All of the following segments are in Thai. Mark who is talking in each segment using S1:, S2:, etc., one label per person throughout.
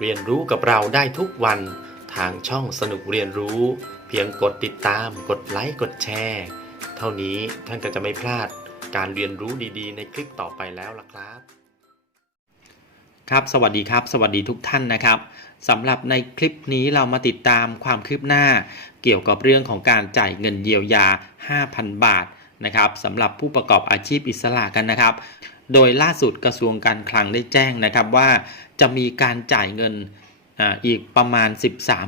S1: เรียนรู้กับเราได้ทุกวันทางช่องสนุกเรียนรู้ เพียงกดติดตาม กดไลค์กดแชร์ เท่านี้ท่านก็จะไม่พลาดการเรียนรู้ดีๆ ในคลิปต่อไปแล้วล่ะครับ
S2: ครับสวัสดีครับ สวัสดีทุกท่านนะครับสำหรับในคลิปนี้เรามาติดตามความคืบหน้า เกี่ยวกับเรื่องของการจ่ายเงินเยียวยา 5,000 บาทนะครับสำหรับผู้ประกอบอาชีพอิสระกันนะครับ โดยล่าสุดกระทรวงการคลังได้แจ้งนะครับว่าจะมีการจ่ายเงินอีกประมาณ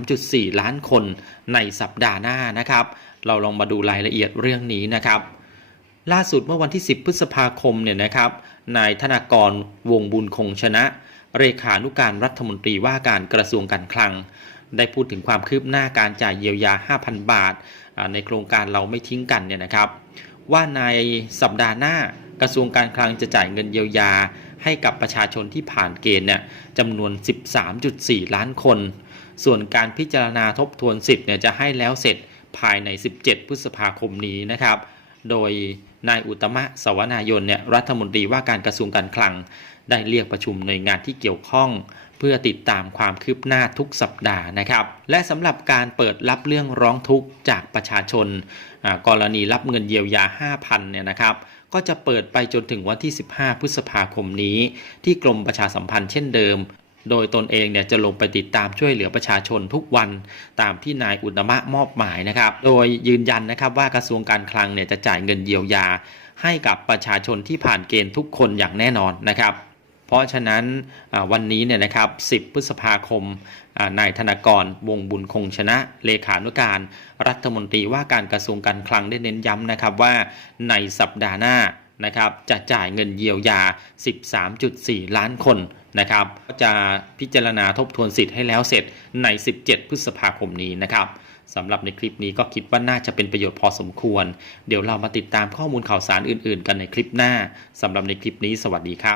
S2: 13.4 ล้านคนในสัปดาห์หน้านะครับ เราลองมาดูรายละเอียดเรื่องนี้นะครับ ล่าสุดเมื่อวันที่ 10 พฤษภาคมเนี่ยนะครับ นายธนากรวงบุญคงชนะ เลขานุการรัฐมนตรีว่าการกระทรวงการคลัง ได้พูดถึงความคืบหน้าการจ่ายเยียวยา 5,000 บาท ในโครงการเราไม่ทิ้งกันเนี่ยนะครับ ว่าในสัปดาห์หน้า กระทรวงการคลังจะจ่ายเงินเยียวยา ให้กับประชาชนที่ผ่านเกณฑ์เนี่ยจำนวน 13.4 ล้านคน ส่วนการพิจารณาทบทวนสิทธิ์เนี่ยจะให้แล้วเสร็จภายใน 17 พฤษภาคมนี้นะครับ โดยนายอุตมะสวนายนเนี่ยรัฐมนตรีว่าการกระทรวงการคลัง ได้เรียกประชุมหน่วยงานที่เกี่ยวข้อง เพื่อติดตามความคืบหน้าทุกสัปดาห์นะครับ และสำหรับการเปิดรับเรื่องร้องทุกข์จากประชาชน กรณีรับเงินเยียวยา 5,000เนี่ยนะครับ ก็จะเปิดไปจนถึงวันที่ 15 พฤษภาคมนี้ ที่กรมประชาสัมพันธ์เช่นเดิม โดยตนเองเนี่ยจะลงไปติดตามช่วยเหลือประชาชนทุกวันตามที่นายอุตมะมอบหมายนะครับ โดยยืนยันนะครับว่ากระทรวงการคลังเนี่ยจะจ่ายเงินเยียวยา ให้กับประชาชนที่ผ่านเกณฑ์ทุกคนอย่างแน่นอนนะครับเพราะฉะนั้นวันนี้เนี่ยนะครับ 10 พฤษภาคม นายธนากร วงบุญคงชนะ เลขานุการ รัฐมนตรีว่าการกระทรวงการคลังได้เน้นย้ำนะครับว่าในสัปดาห์หน้า นะครับจะจ่ายเงินเยียวยา 13.4 ล้านคนนะครับจะพิจารณาทบทวนสิทธิ์ให้แล้วเสร็จใน 17 พฤษภาคมนี้นะครับสำหรับในคลิปนี้ก็คิดว่าน่าจะเป็นประโยชน์พอสมควร เดี๋ยวเรามาติดตามข้อมูลข่าวสารอื่น ๆ กันในคลิปหน้าสำหรับในคลิปนี้สวัสดีครับ